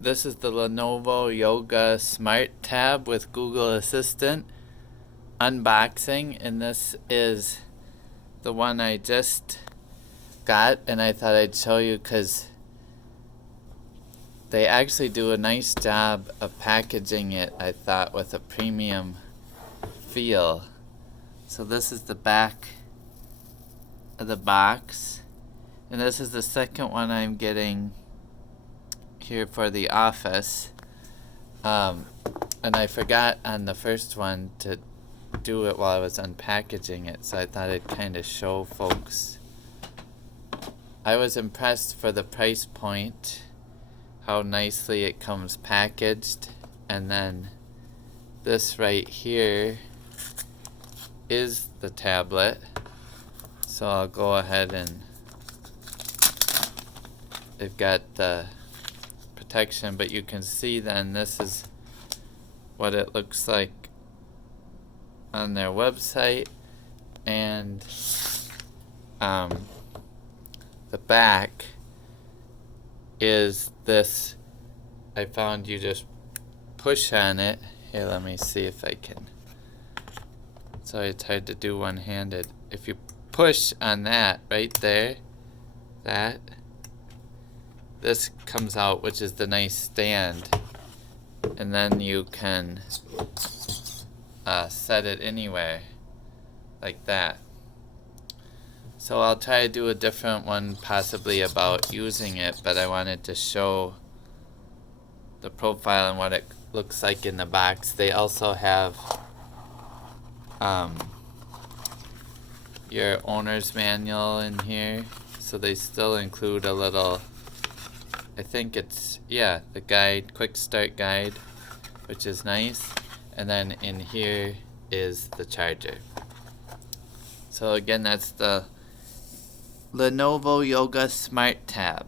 This is the Lenovo Yoga Smart Tab with Google Assistant unboxing, and this is the one I just got, and I thought I'd show you because they actually do a nice job of packaging it, I thought, with a premium feel. So this is the back of the box, and this is the second one I'm getting here for the office. And I forgot on the first one to do it while I was unpackaging it, so I thought I'd kind of show folks. I was impressed for the price point, how nicely it comes packaged, and then this right here is the tablet. So I'll go ahead and they've got the protection, but you can see then this is what it looks like on their website, and the back is this. I found you just push on it. Here, let me see if I can. Sorry, it's hard to do one-handed. If you push on that right there, this comes out, which is the nice stand, and then you can set it anywhere like that. So I'll try to do a different one possibly about using it, but I wanted to show the profile and what it looks like in the box. They also have your owner's manual in here, so they still include a little, I think it's, yeah, the guide, quick start guide, which is nice. And then in here is the charger. So again, that's the Lenovo Yoga Smart Tab.